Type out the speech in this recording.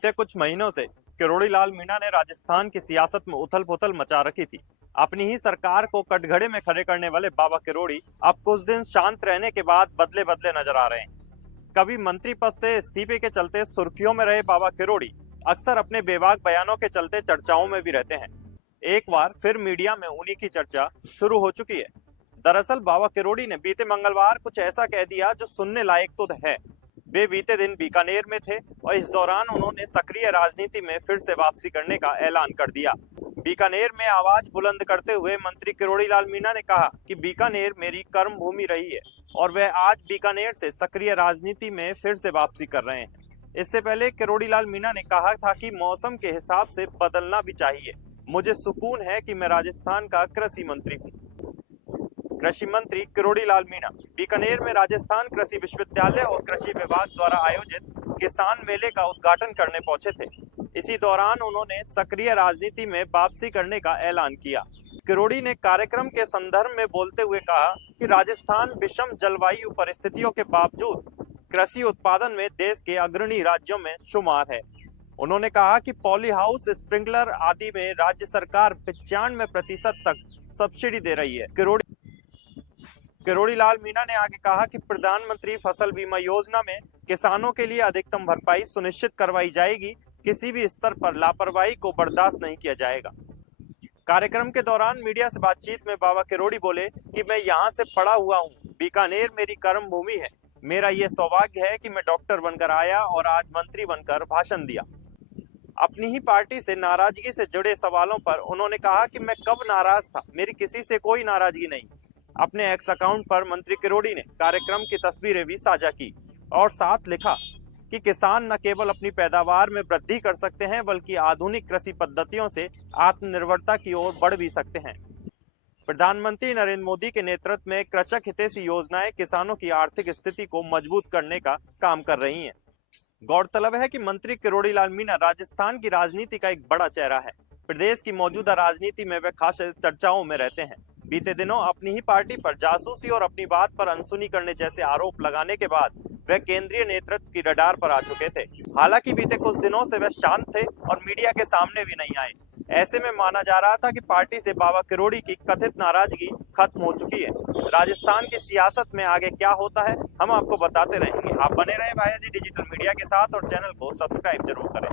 बीते कुछ महीनों से किरोड़ी लाल मीणा ने राजस्थान की सियासत में उथल पुथल मचा रखी थी। अपनी ही सरकार को कटघरे में खड़े करने वाले बाबा किरोड़ी अब कुछ दिन शांत रहने के बाद बदले बदले नजर आ रहे हैं। कभी मंत्री पद से इस्तीफे के चलते सुर्खियों में रहे बाबा किरोड़ी अक्सर अपने बेबाक बयानों के चलते चर्चाओं में भी रहते हैं। एक बार फिर मीडिया में उन्हीं की चर्चा शुरू हो चुकी है। दरअसल बाबा किरोड़ी ने बीते मंगलवार कुछ ऐसा कह दिया जो सुनने लायक तो है। वे बीते दिन बीकानेर में थे और इस दौरान उन्होंने सक्रिय राजनीति में फिर से वापसी करने का ऐलान कर दिया। बीकानेर में आवाज बुलंद करते हुए मंत्री किरोड़ी लाल मीणा ने कहा कि बीकानेर मेरी कर्म भूमि रही है और वह आज बीकानेर से सक्रिय राजनीति में फिर से वापसी कर रहे हैं। इससे पहले किरोड़ी लाल मीणा ने कहा था कि मौसम के हिसाब से बदलना भी चाहिए। मुझे सुकून है कि मैं राजस्थान का कृषि मंत्री हूँ। कृषि मंत्री किरोड़ी लाल मीणा बीकानेर में राजस्थान कृषि विश्वविद्यालय और कृषि विभाग द्वारा आयोजित किसान मेले का उद्घाटन करने पहुंचे थे। इसी दौरान उन्होंने सक्रिय राजनीति में वापसी करने का ऐलान किया। किरोड़ी ने कार्यक्रम के संदर्भ में बोलते हुए कहा कि राजस्थान विषम जलवायु परिस्थितियों के बावजूद कृषि उत्पादन में देश के अग्रणी राज्यों में शुमार है। उन्होंने कहा कि पॉली हाउस, स्प्रिंकलर आदि में राज्य सरकार 95% तक सब्सिडी दे रही है। किरोड़ी लाल मीणा ने आगे कहा कि प्रधानमंत्री फसल बीमा योजना में किसानों के लिए अधिकतम भरपाई सुनिश्चित करवाई जाएगी। किसी भी स्तर पर लापरवाही को बर्दाश्त नहीं किया जाएगा। कार्यक्रम के दौरान मीडिया से बातचीत में बाबा किरोड़ी बोले कि मैं यहाँ से पढ़ा हुआ हूँ, बीकानेर मेरी कर्म भूमि है। मेरा ये सौभाग्य है कि मैं डॉक्टर बनकर आया और आज मंत्री बनकर भाषण दिया। अपनी ही पार्टी से नाराजगी से जुड़े सवालों पर उन्होंने कहा कि मैं कब नाराज था, मेरी किसी से कोई नाराजगी नहीं। अपने एक्स अकाउंट पर मंत्री किरोड़ी ने कार्यक्रम की तस्वीरें भी साझा की और साथ लिखा कि किसान न केवल अपनी पैदावार में वृद्धि कर सकते हैं बल्कि आधुनिक कृषि पद्धतियों से आत्मनिर्भरता की ओर बढ़ भी सकते हैं। प्रधानमंत्री नरेंद्र मोदी के नेतृत्व में कृषक हितैषी योजनाएं किसानों की आर्थिक स्थिति को मजबूत करने का काम कर रही हैं। गौरतलब है कि मंत्री किरोड़ी लाल मीणा राजस्थान की राजनीति का एक बड़ा चेहरा है। प्रदेश की मौजूदा राजनीति में वे खास चर्चाओं में रहते हैं। बीते दिनों अपनी ही पार्टी पर जासूसी और अपनी बात पर अनसुनी करने जैसे आरोप लगाने के बाद वे केंद्रीय नेतृत्व की रडार पर आ चुके थे। हालांकि बीते कुछ दिनों से वे शांत थे और मीडिया के सामने भी नहीं आए। ऐसे में माना जा रहा था कि पार्टी से बाबा किरोड़ी की कथित नाराजगी खत्म हो चुकी है। राजस्थान की सियासत में आगे क्या होता है हम आपको बताते रहेंगे। आप बने रहे भाई जी डिजिटल मीडिया के साथ और चैनल को सब्सक्राइब जरूर करें।